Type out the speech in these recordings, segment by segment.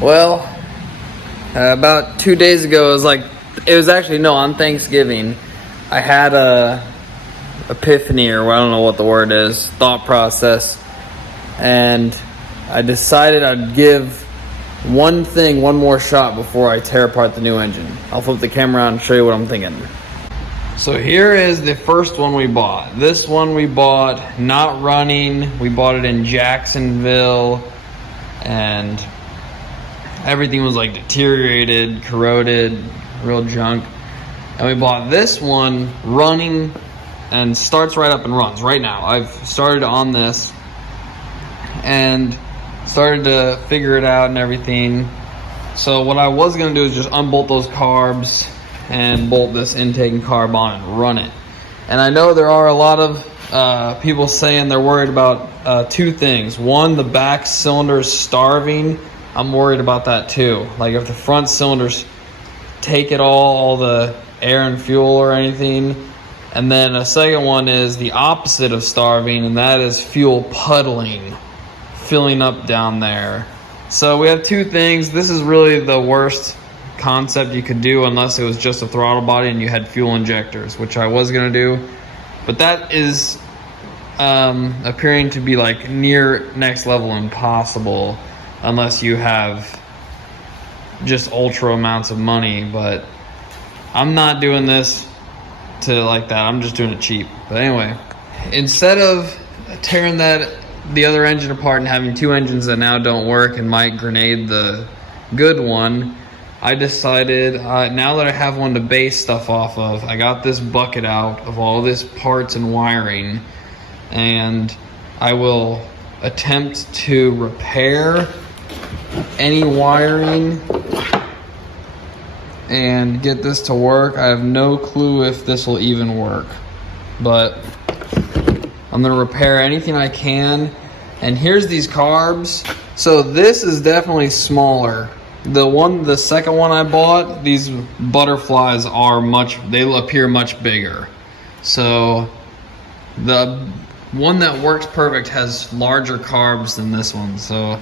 Well, about 2 days ago, on Thanksgiving, I had a epiphany, or I don't know what the word is, thought process, and I decided I'd give one more shot before I tear apart the new engine. I'll flip the camera around and show you what I'm thinking. So here is the first one we bought. This one we bought not running. We bought it in Jacksonville, and everything was like deteriorated, corroded, real junk. And we bought this one running and starts right up and runs right now. I've started on this and started to figure it out and everything. So what I was gonna do is just unbolt those carbs and bolt this intake and carb on and run it. And I know there are a lot of people saying they're worried about two things. One, the back cylinder's starving. I'm worried about that too. Like if the front cylinders take it all the air and fuel or anything. And then a second one is the opposite of starving, and that is fuel puddling, filling up down there. So we have two things. This is really the worst concept you could do unless it was just a throttle body and you had fuel injectors, which I was gonna do. But that is appearing to be like near next level impossible unless you have just ultra amounts of money. But I'm not doing this to like that. I'm just doing it cheap. But anyway, instead of tearing the other engine apart and having two engines that now don't work and might grenade the good one, I decided now that I have one to base stuff off of, I got this bucket out of all this parts and wiring, and I will attempt to repair any wiring and get this to work. I have no clue if this will even work, but I'm gonna repair anything I can. And here's these carbs. So this is definitely smaller. The second one I bought, these butterflies they appear much bigger. So the one that works perfect has larger carbs than this one, so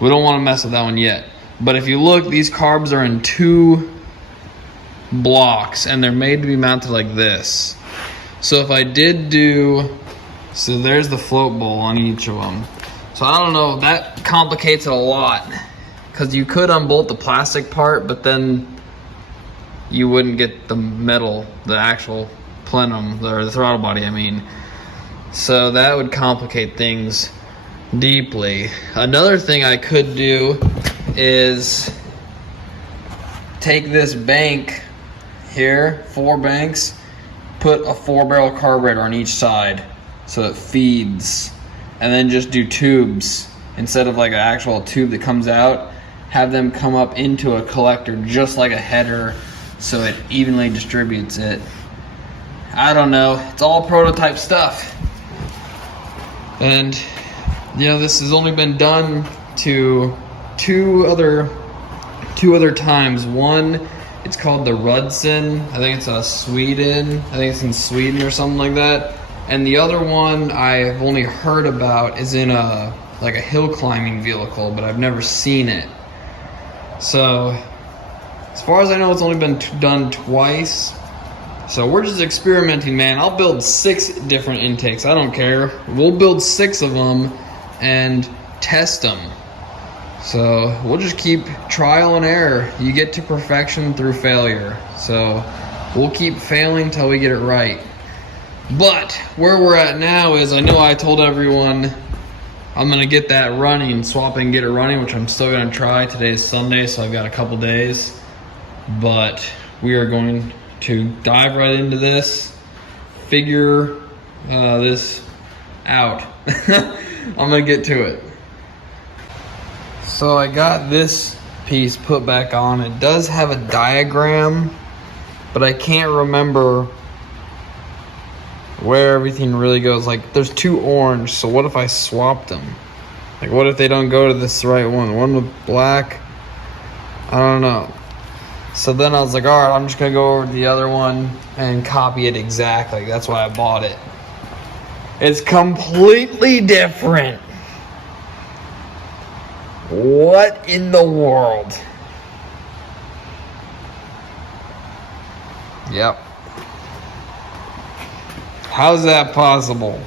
we don't want to mess with that one yet. But if you look, these carbs are in two blocks and they're made to be mounted like this. So if I so there's the float bowl on each of them. So I don't know, that complicates it a lot, because you could unbolt the plastic part, but then you wouldn't get the metal, the actual plenum, or the throttle body, I mean. So that would complicate things deeply. Another thing I could do is take this bank here, 4 banks, put a 4-barrel carburetor on each side so it feeds, and then just do tubes instead of like an actual tube that comes out. Have them come up into a collector just like a header so it evenly distributes it. I don't know, it's all prototype stuff. And this has only been done to two other times. One, it's called the Rudson. I think it's Sweden. I think it's in Sweden or something like that. And the other one I've only heard about is in a hill climbing vehicle, but I've never seen it. So as far as I know, it's only been done twice. So we're just experimenting, man. I'll build 6 different intakes. I don't care. We'll build 6 of them and test them. So we'll just keep trial and error. You get to perfection through failure. So we'll keep failing till we get it right. But where we're at now is, I know I told everyone I'm gonna get that running, swap and get it running, which I'm still gonna try. Today is Sunday, so I've got a couple days. But we are going to dive right into this, figure this out. I'm gonna get to it. So I got this piece put back on. It does have a diagram, but I can't remember where everything really goes. Like, there's 2 orange, so what if I swapped them? Like, what if they don't go to this right one? One with black? I don't know. So then I was like, all right, I'm just gonna go over to the other one and copy it exactly. That's why I bought it. It's completely different. What in the world? Yep. How's that possible?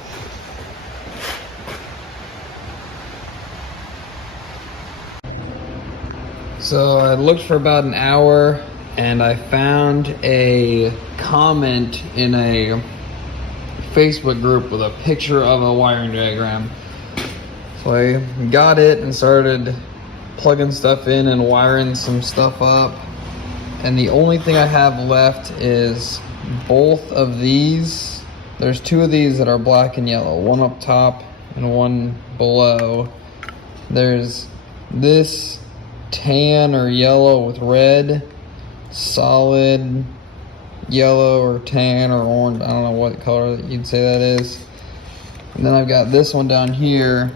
So I looked for about an hour and I found a comment in a Facebook group with a picture of a wiring diagram. So I got it and started plugging stuff in and wiring some stuff up. And the only thing I have left is both of these. There's two of these that are black and yellow, one up top and one below. There's this tan or yellow with red, solid yellow or tan or orange, I don't know what color you'd say that is. And then I've got this one down here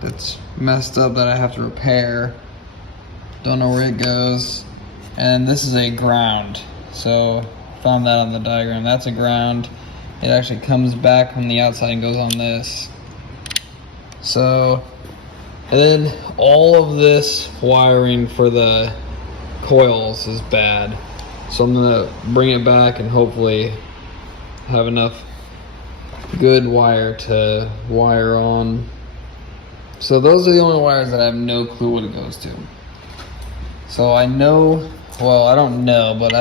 that's messed up that I have to repair. Don't know where it goes. And this is a ground, so found that on the diagram. That's a ground. It actually comes back from the outside and goes on this. So, and then all of this wiring for the coils is bad. So I'm gonna bring it back and hopefully have enough good wire to wire on. So those are the only wires that I have no clue what it goes to. So I know, well, I don't know, but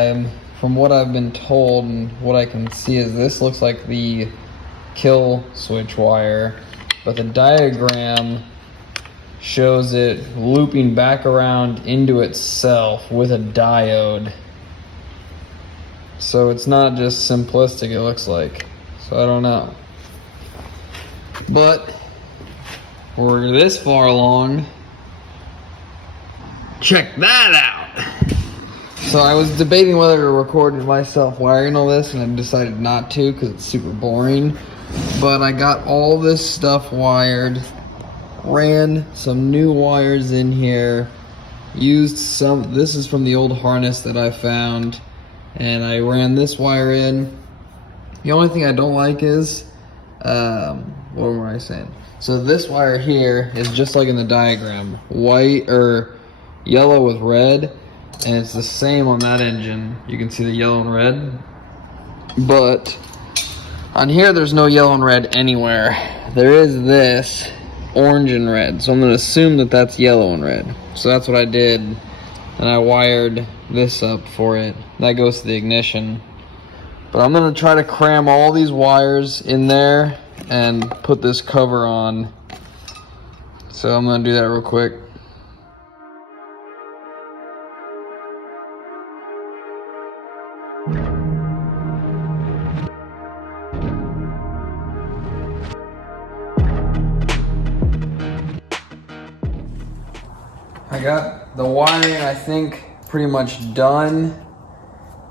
from what I've been told and what I can see is this looks like the kill switch wire, but the diagram shows it looping back around into itself with a diode. So it's not just simplistic, it looks like. So I don't know. But we're this far along. Check that out. So I was debating whether to record myself wiring all this, and I decided not to because it's super boring. But I got all this stuff wired, ran some new wires in here, used some, this is from the old harness that I found, and I ran this wire in. The only thing I don't like is, what am I saying? So this wire here is just like in the diagram, white or yellow with red, and it's the same on that engine. You can see the yellow and red, but on here there's no yellow and red anywhere. There is this orange and red, so I'm going to assume that that's yellow and red. So that's what I did, and I wired this up for it. That goes to the ignition. But I'm going to try to cram all these wires in there and put this cover on. So I'm going to do that real quick. I got the wiring, I think, pretty much done.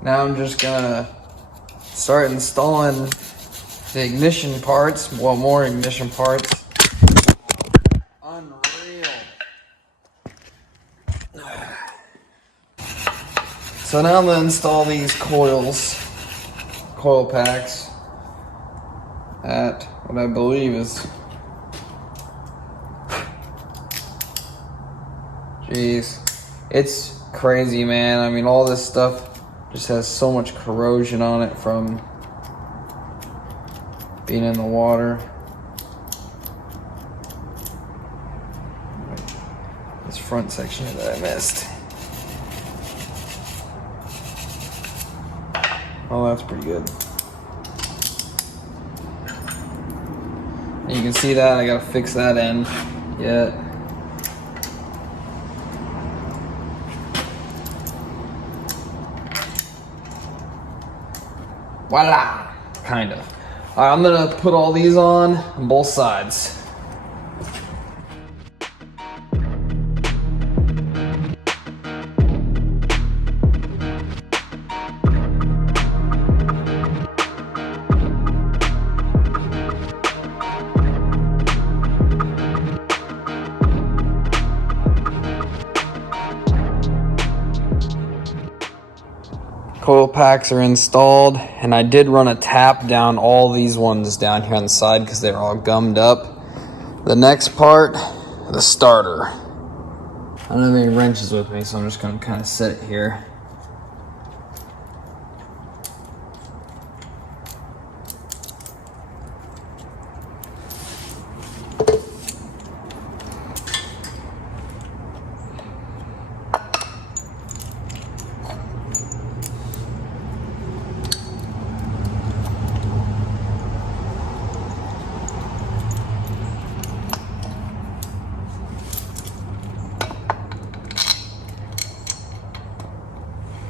Now I'm just gonna start installing the ignition parts. Well, more ignition parts. Unreal. So now I'm gonna install these coil packs at what I believe is, jeez, it's crazy, man. I mean, all this stuff just has so much corrosion on it from being in the water. This front section here that I missed. Oh, that's pretty good. And you can see that I gotta fix that end yet. Voila! Kind of. All right, I'm gonna put all these on both sides. Coil packs are installed, and I did run a tap down all these ones down here on the side because they're all gummed up. The next part, the starter. I don't have any wrenches with me, so I'm just gonna kind of set it here.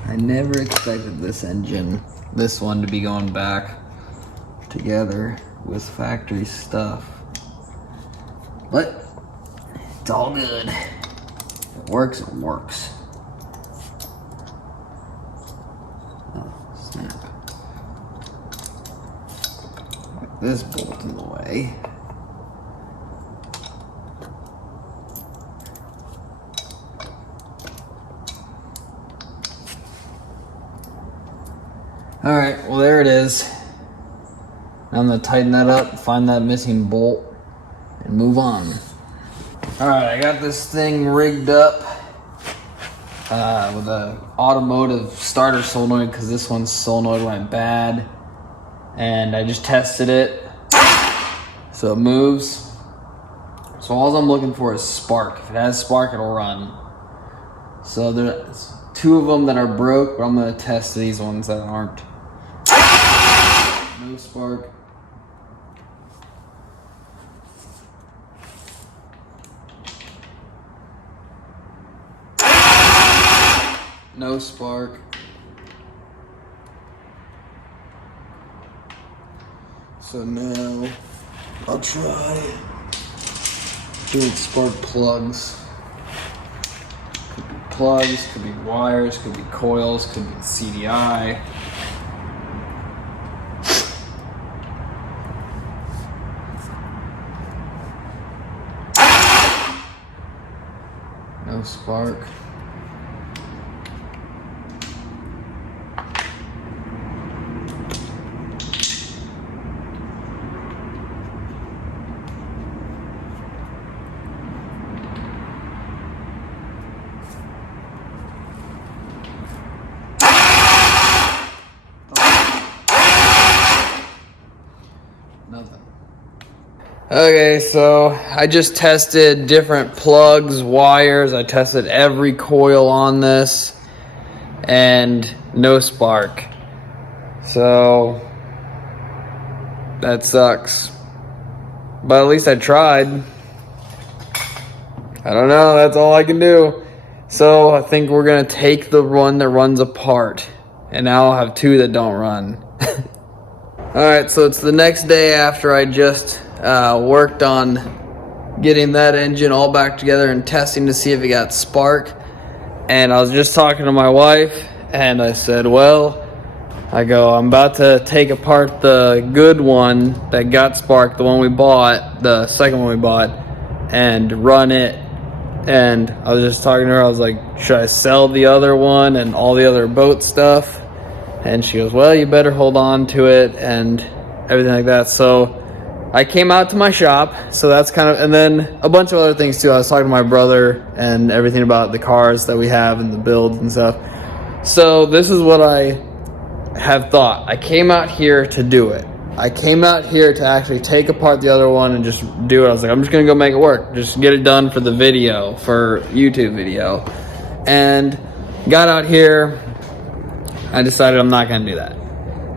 I never expected this one to be going back together with factory stuff. But it's all good. If it works, it works. Oh, snap. Like this bolt in the way. All right, well there it is. Now I'm gonna tighten that up, find that missing bolt, and move on. All right, I got this thing rigged up with a automotive starter solenoid because this one's solenoid went bad, and I just tested it, so it moves. So all I'm looking for is spark. If it has spark, it'll run. So there's 2 of them that are broke, but I'm gonna test these ones that aren't. No spark. No spark. So now I'll try doing spark plugs. Could be plugs, could be wires, could be coils, could be CDI. No spark. Nothing. Okay, so I just tested different plugs, wires. I tested every coil on this and no spark. So that sucks. But at least I tried. I don't know, that's all I can do. So I think we're gonna take the one that runs apart, and now I'll have 2 that don't run. All right, so it's the next day after I just worked on getting that engine all back together and testing to see if it got spark. And I was just talking to my wife, and I said, well, I'm about to take apart the good one that got spark, the one we bought, the second one we bought, and run it. And I was just talking to her, I was like, should I sell the other one and all the other boat stuff? And she goes, well, you better hold on to it and everything like that. So I came out to my shop. So that's kind of, and then a bunch of other things too. I was talking to my brother and everything about the cars that we have and the builds and stuff. So this is what I have thought. I came out here to do it. I came out here to actually take apart the other one and just do it. I was like, I'm just gonna go make it work. Just get it done for the video, for YouTube video. And got out here, I decided I'm not gonna do that.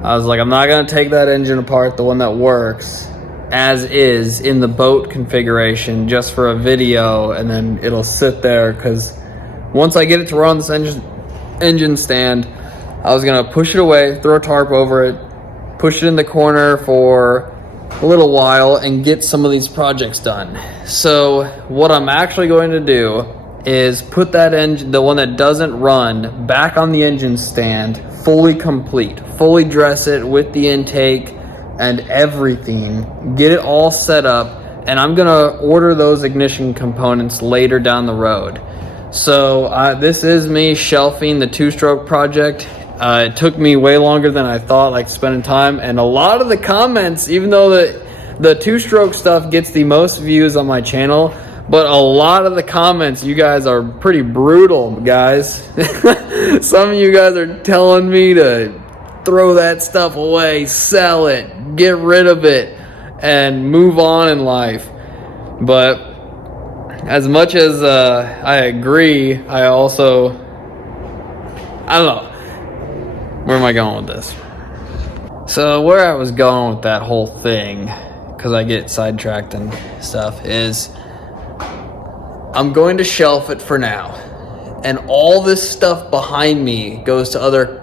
I was like, I'm not gonna take that engine apart, the one that works, as is in the boat configuration just for a video, and then it'll sit there, because once I get it to run this engine stand, I was gonna push it away, throw a tarp over it, push it in the corner for a little while and get some of these projects done. So what I'm actually going to do is put that engine, the one that doesn't run, back on the engine stand, fully complete, fully dress it with the intake and everything, get it all set up, and I'm gonna order those ignition components later down the road. So this is me shelving the 2-stroke project. It took me way longer than I thought, like spending time, and a lot of the comments, even though the 2-stroke stuff gets the most views on my channel, But a lot of the comments, you guys are pretty brutal, guys. Some of you guys are telling me to throw that stuff away, sell it, get rid of it, and move on in life. But as much as I agree, I don't know. Where am I going with this? So where I was going with that whole thing, because I get sidetracked and stuff, is I'm going to shelf it for now. And all this stuff behind me goes to other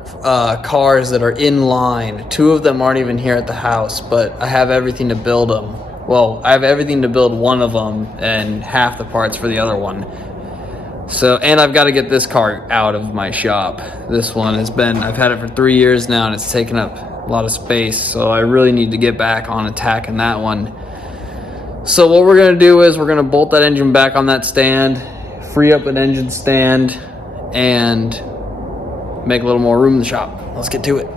cars that are in line. 2 of them aren't even here at the house, but I have everything to build them. Well, I have everything to build one of them and half the parts for the other one. So, and I've got to get this car out of my shop. This one I've had it for 3 years now, and it's taken up a lot of space. So I really need to get back on attacking that one. So what we're gonna do is we're gonna bolt that engine back on that stand, free up an engine stand, and make a little more room in the shop. Let's get to it.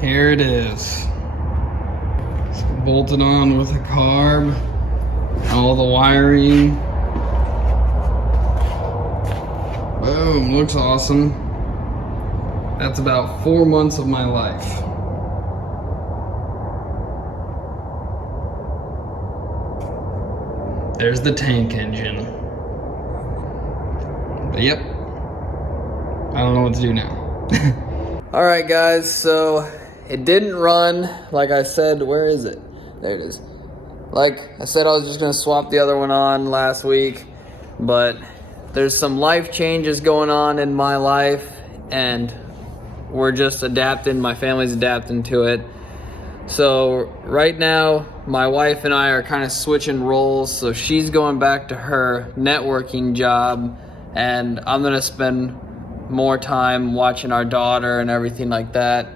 Here it is. It's bolted on with a carb, all the wiring. Boom, looks awesome. That's about 4 months of my life. There's the tank engine. But yep, I don't know what to do now. All right, guys, so it didn't run like I said. Where is it? There it is. Like I said, I was just gonna swap the other one on last week, but there's some life changes going on in my life, and we're just adapting. My family's adapting to it. So right now, my wife and I are kind of switching roles. So she's going back to her networking job, and I'm gonna spend more time watching our daughter and everything like that.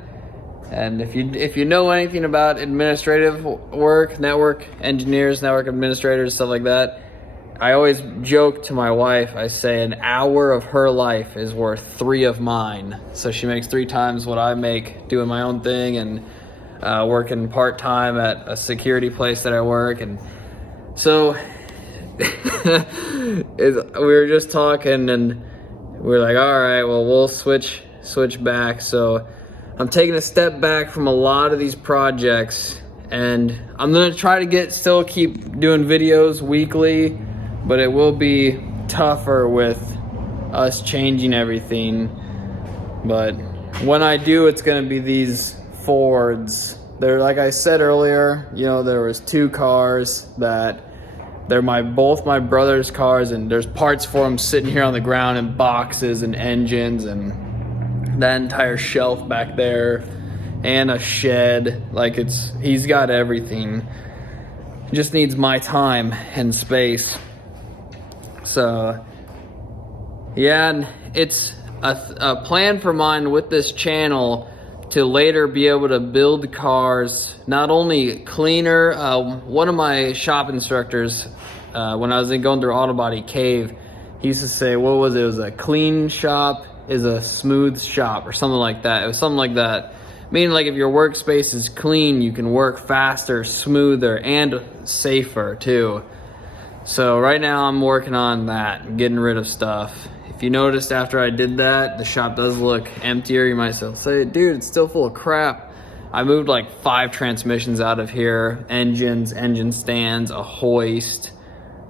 And if you know anything about administrative work, network engineers, network administrators, stuff like that, I always joke to my wife, I say an hour of her life is worth 3 of mine. So she makes 3 times what I make doing my own thing and working part-time at a security place that I work. And so we were just talking, and we're like, all right, well, we'll switch back. So I'm taking a step back from a lot of these projects, and I'm gonna try to still keep doing videos weekly, but it will be tougher with us changing everything. But when I do, it's gonna be these Fords. They're, like I said earlier, you know, there was 2 cars that they're both my brother's cars, and there's parts for them sitting here on the ground in boxes and engines and that entire shelf back there and a shed. Like, he's got everything. He just needs my time and space. So yeah, and it's a plan for mine with this channel to later be able to build cars, not only cleaner. One of my shop instructors, when I was going through Auto Body Cave, he used to say, what was it? It was a clean shop is a smooth shop, or something like that. It was something like that. Meaning like if your workspace is clean, you can work faster, smoother, and safer too. So right now I'm working on that, getting rid of stuff. If you noticed after I did that, the shop does look emptier. You might still say, dude, it's still full of crap. I moved like 5 transmissions out of here, engines, engine stands, a hoist,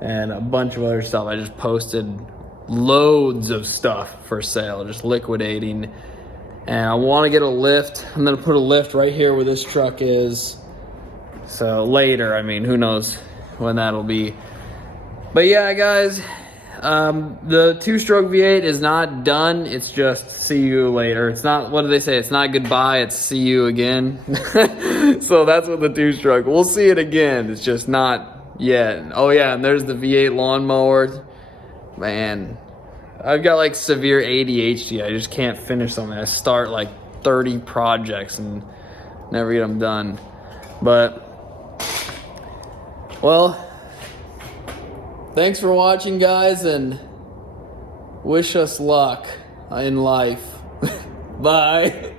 and a bunch of other stuff. I just posted loads of stuff for sale, just liquidating. And I want to get a lift. I'm gonna put a lift right here where this truck is. So later, I mean, who knows when that'll be. But yeah, guys, the 2-stroke V8 is not done. It's just see you later. It's not, what do they say? It's not goodbye, it's see you again. So that's what the 2-stroke, we'll see it again. It's just not yet. Oh yeah, and there's the V8 lawnmower. Man, I've got like severe ADHD. I just can't finish something. I start like 30 projects and never get them done. But, well, thanks for watching, guys, and wish us luck in life. Bye.